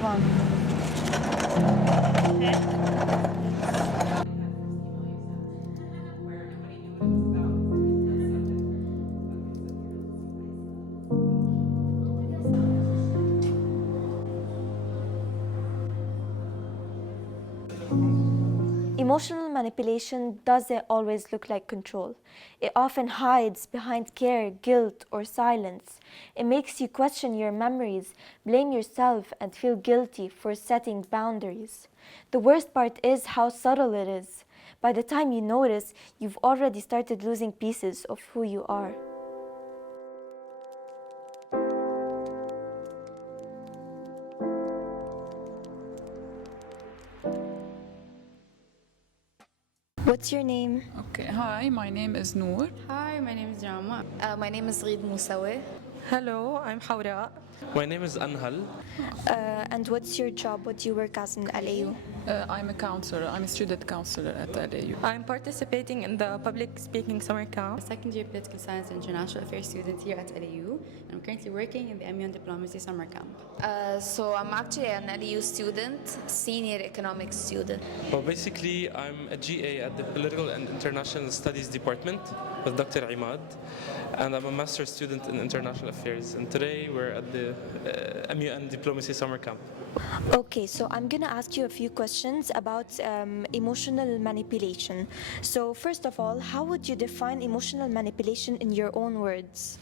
One. Emotional manipulation doesn't always look like control. It often hides behind care, guilt, or silence. It makes you question your memories, blame yourself, and feel guilty for setting boundaries. The worst part is how subtle it is. By the time you notice, you've already started losing pieces of who you are. What's your name? Okay, hi, my name is Noor. Hi, my name is Jama. My name is Reed Moussawi. Hello, I'm Hawra. My name is Anhal. And what's your job? What do you work as in LAU? I'm a counselor. I'm a student counselor at LAU. I'm participating in the public speaking summer camp. I'm a second year political science and international affairs student here at LAU, and I'm currently working in the MU and diplomacy summer camp. So I'm actually an LU student, senior economics student. Well, basically, I'm a GA at the Political and International Studies Department with Dr. Imad, and I'm a master's student in international affairs. And today we're at the MU and diplomacy summer camp. Okay, so I'm gonna ask you a few questions about emotional manipulation. So first of all, how would you define emotional manipulation in your own words?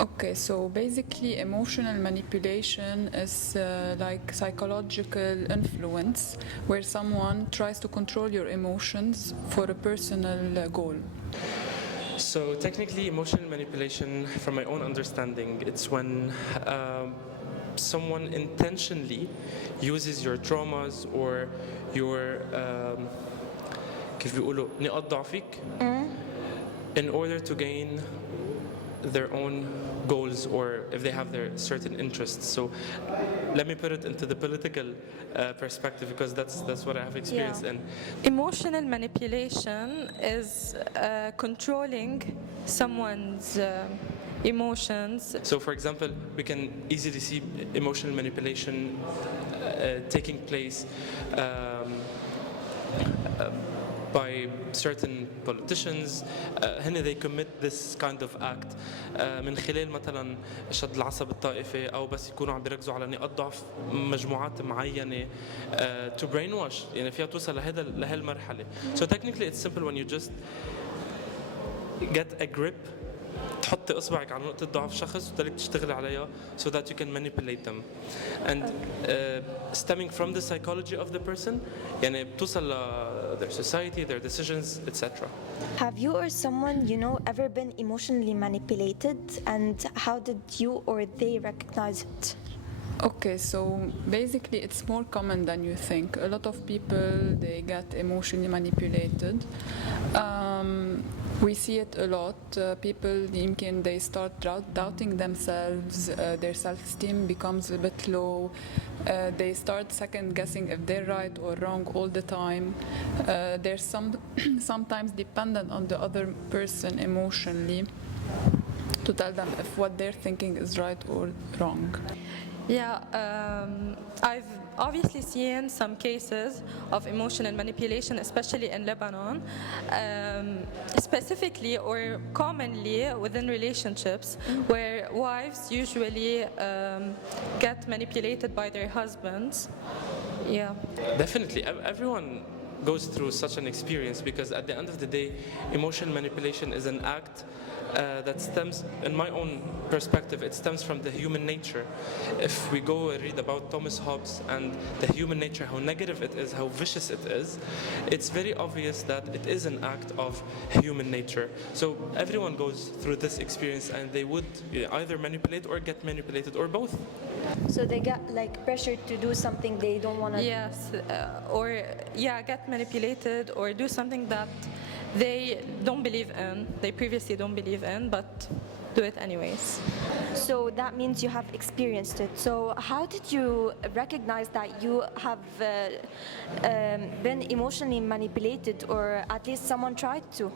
Okay, so basically, emotional manipulation is like psychological influence where someone tries to control your emotions for a personal goal. So technically, emotional manipulation, from my own understanding, it's when someone intentionally uses your traumas or your كيف بيقولوا نقاط ضعفك in order to gain their own goals, or if they have their certain interests. So let me put it into the political perspective, because that's what I have experienced in. Emotional manipulation is controlling someone's emotions. So for example, we can easily see emotional manipulation taking place by certain politicians. هن they commit this kind of act من خلال مثلا شد العصب الطائفي، او بس يكونوا عم بيركزوا على نقاط ضعف مجموعات معينه to brainwash، يعني فيها توصل لهالمرحله. So technically it's simple when you just get a grip، تحطي اصبعك على نقطه ضعف شخص وتضلك تشتغلي عليها so that you can manipulate them. And stemming from the psychology of the person، يعني بتوصل their society, their decisions, etc. Have you or someone you know ever been emotionally manipulated, and how did you or they recognize it? Okay, so basically it's more common than you think. A lot of people, they get emotionally manipulated. We see it a lot. People, يمكن they start doubting themselves. Their self-esteem becomes a bit low. They start second guessing if they're right or wrong all the time. They're sometimes dependent on the other person emotionally to tell them if what they're thinking is right or wrong. Yeah, I've obviously seen some cases of emotional manipulation, especially in Lebanon, specifically or commonly within relationships, where wives usually get manipulated by their husbands. Yeah. Definitely, everyone goes through such an experience, because at the end of the day, emotional manipulation is an act that stems, in my own perspective, it stems from the human nature. If we go and read about Thomas Hobbes and the human nature, how negative it is, how vicious it is, it's very obvious that it is an act of human nature. So everyone goes through this experience, and they would either manipulate or get manipulated, or both. So they get like pressured to do something they don't want to. Yes, or get manipulated or do something that they don't believe in, they previously don't believe in, but do it anyways. So that means you have experienced it. So how did you recognize that you have been emotionally manipulated, or at least someone tried to?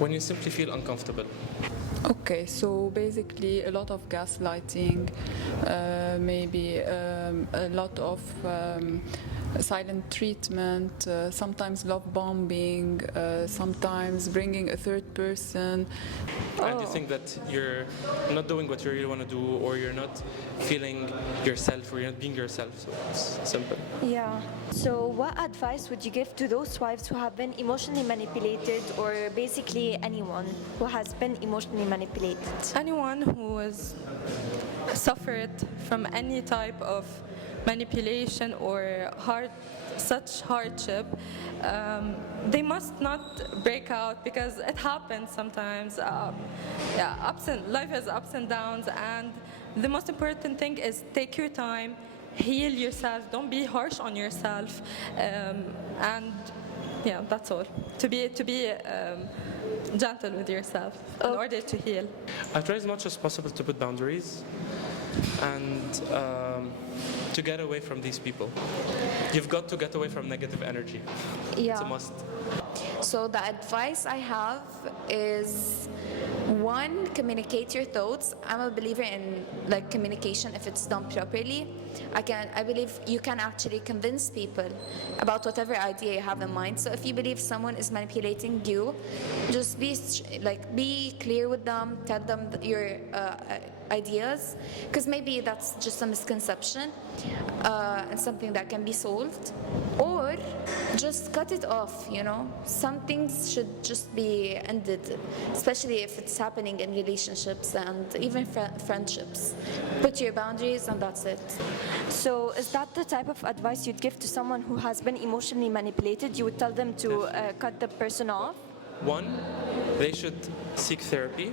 When you simply feel uncomfortable. Okay, so basically a lot of gaslighting, maybe a lot of silent treatment, sometimes love bombing, sometimes bringing a third person. And you think that you're not doing what you really want to do, or you're not feeling yourself, or you're not being yourself. So it's simple. Yeah. So, what advice would you give to those wives who have been emotionally manipulated, or basically anyone who has been emotionally manipulated? Anyone who has suffered from any type of manipulation or such hardship, they must not break out, because it happens sometimes. Life has ups and downs, and the most important thing is take your time, heal yourself, don't be harsh on yourself, and yeah, that's all. To be gentle with yourself in order to heal. I try as much as possible to put boundaries and to get away from these people. You've got to get away from negative energy. Yeah. It's a must. So the advice I have is, one, communicate your thoughts. I'm a believer in like communication if it's done properly. I believe you can actually convince people about whatever idea you have in mind. So if you believe someone is manipulating you, just be clear with them, tell them your ideas, because maybe that's just a misconception and something that can be solved, or just cut it off. Some things should just be ended, especially if it's happening in relationships and even friendships. Put your boundaries and that's it. So, is that the type of advice you'd give to someone who has been emotionally manipulated? You would tell them to cut the person off? One, they should seek therapy.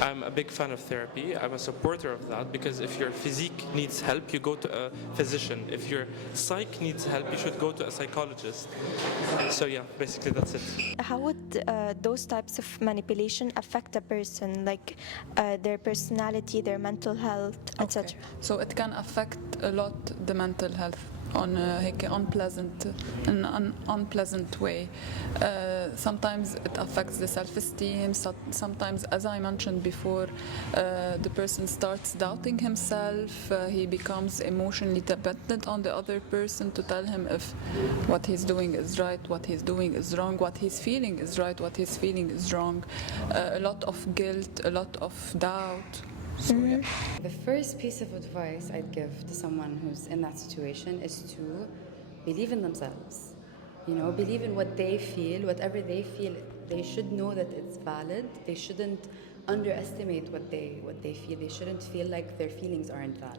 I'm a big fan of therapy. I'm a supporter of that, because if your physique needs help, you go to a physician. If your psyche needs help, you should go to a psychologist. So yeah, basically that's it. How would those types of manipulation affect a person, like their personality, their mental health, etc.? Okay. So it can affect a lot the mental health on a unpleasant way. Sometimes it affects the self-esteem. Sometimes, as I mentioned before, the person starts doubting himself. He becomes emotionally dependent on the other person to tell him if what he's doing is right, what he's doing is wrong, what he's feeling is right, what he's feeling is wrong. A lot of guilt, a lot of doubt. So, yeah. The first piece of advice I'd give to someone who's in that situation is to believe in themselves. Believe in what they feel, whatever they feel. They should know that it's valid. They shouldn't underestimate what they feel. They shouldn't feel like their feelings aren't valid.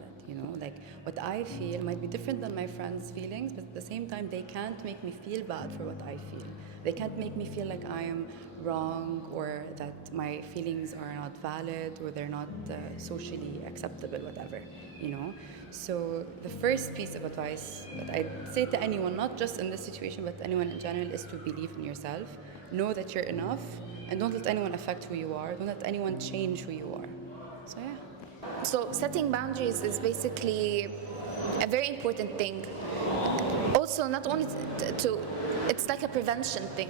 Like what I feel might be different than my friend's feelings, but at the same time, they can't make me feel bad for what I feel. They can't make me feel like I am wrong, or that my feelings are not valid, or they're not socially acceptable, whatever, So the first piece of advice that I'd say to anyone, not just in this situation, but anyone in general, is to believe in yourself. Know that you're enough, and don't let anyone affect who you are. Don't let anyone change who you are. So yeah. So setting boundaries is basically a very important thing. Also, not only it's like a prevention thing.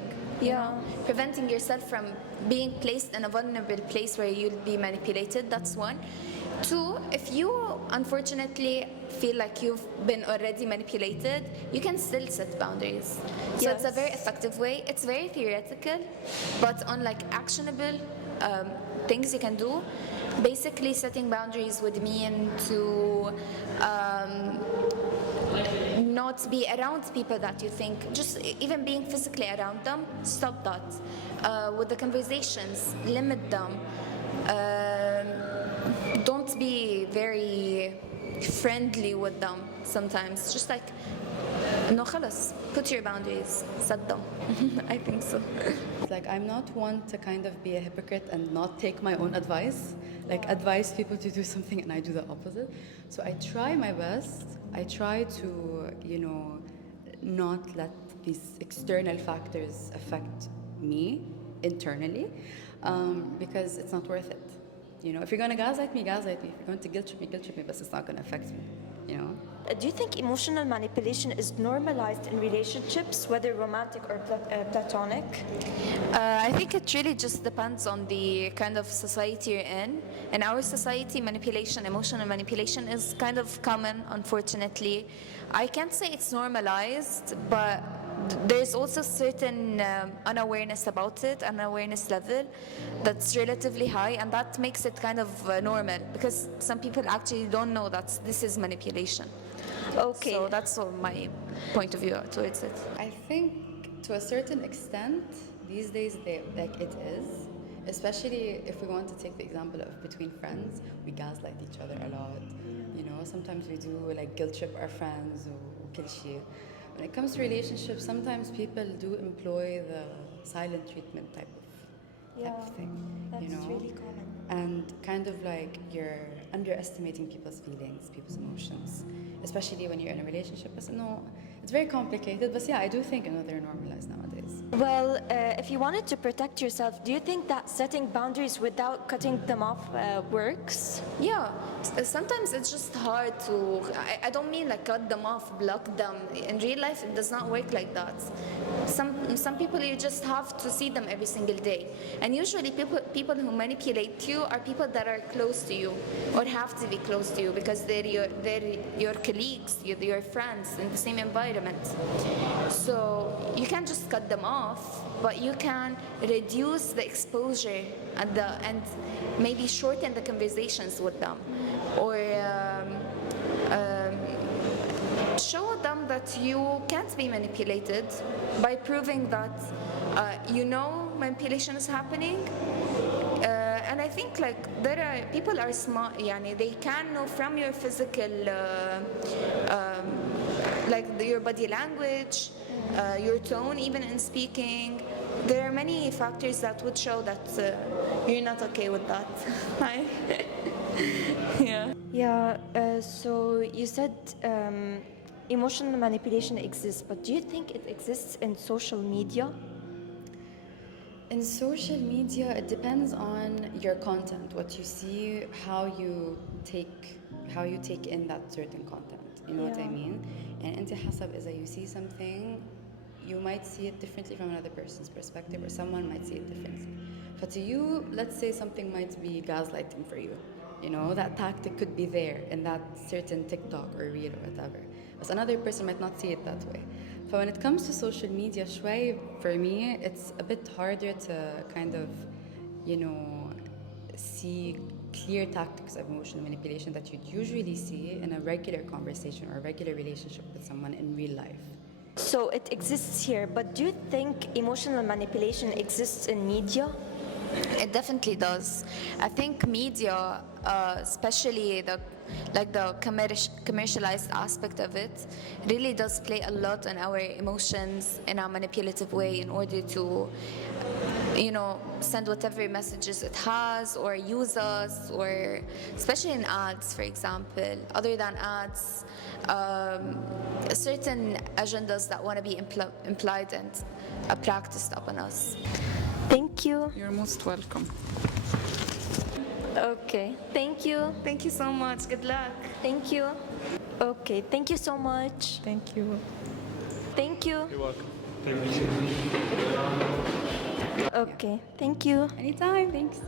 Preventing yourself from being placed in a vulnerable place where you'll be manipulated, that's one. Two, if you unfortunately feel like you've been already manipulated, you can still set boundaries. So it's a very effective way. It's very theoretical, but on actionable things you can do. Basically, setting boundaries would mean to not be around people that you think, just even being physically around them, stop that. With the conversations, limit them. Don't be very friendly with them sometimes. Just no, خلص, put your boundaries, set them. I think so. I'm not one to kind of be a hypocrite and not take my own advice. Advise people to do something and I do the opposite. So I try my best. I try to, not let these external factors affect me internally, because it's not worth it. If you're going to gaslight me, gaslight me. If you're going to guilt trip me, but it's not going to affect me, Do you think emotional manipulation is normalized in relationships, whether romantic or platonic? I think it really just depends on the kind of society you're in. In our society, manipulation, emotional manipulation is kind of common, unfortunately. I can't say it's normalized, but there's also certain unawareness about it, an awareness level that's relatively high, and that makes it kind of normal because some people actually don't know that this is manipulation. Okay. So that's all my point of view towards it. I think to a certain extent, these days, like it is. Especially if we want to take the example of between friends, we gaslight each other a lot. You know, sometimes we do like guilt trip our friends or كل شيء. When it comes to relationships, sometimes people do employ the silent treatment type of thing. That's you know? really common. And kind of like you're underestimating people's feelings, people's emotions, especially when you're in a relationship. But no, it's very complicated. But yeah, I do think they're normalized nowadays. Well, if you wanted to protect yourself, do you think that setting boundaries without cutting them off works? Yeah, sometimes it's just hard to. I don't mean like cut them off, block them. In real life, it does not work like that. Some people you just have to see them every single day, and usually people who manipulate you are people that are close to you or have to be close to you because they're your colleagues, your friends in the same environment. So you can't just cut them off, but you can reduce the exposure and maybe shorten the conversations with them, or show them that you can't be manipulated by proving that manipulation is happening. And I think like people are smart, they can know from your physical, like your body language, your tone, even in speaking. There are many factors that would show that you're not okay with that. Yeah. Yeah, so you said emotional manipulation exists, but do you think it exists in social media? In social media, it depends on your content, what you see, how you take in that certain content. You know what I Yeah. mean? And انت حسب إذا you see something, you might see it differently from another person's perspective, or someone might see it differently. But to you, let's say something might be gaslighting for you. You know, that tactic could be there in that certain TikTok or reel or whatever. But another person might not see it that way. But when it comes to social media, شوي, for me, it's a bit harder to kind of, see clear tactics of emotional manipulation that you'd usually see in a regular conversation or a regular relationship with someone in real life. So it exists here, but do you think emotional manipulation exists in media? It definitely does. I think media, especially the commercialized aspect of it, really does play a lot on our emotions in a manipulative way in order to, send whatever messages it has or use us, or especially in ads, for example. Other than ads, certain agendas that want to be implied and practiced upon us. Thank you. You're most welcome. Okay, thank you. Thank you so much. Good luck. Thank you. Okay, thank you so much. Thank you. Thank you. You're welcome. Okay, thank you. Anytime, thanks.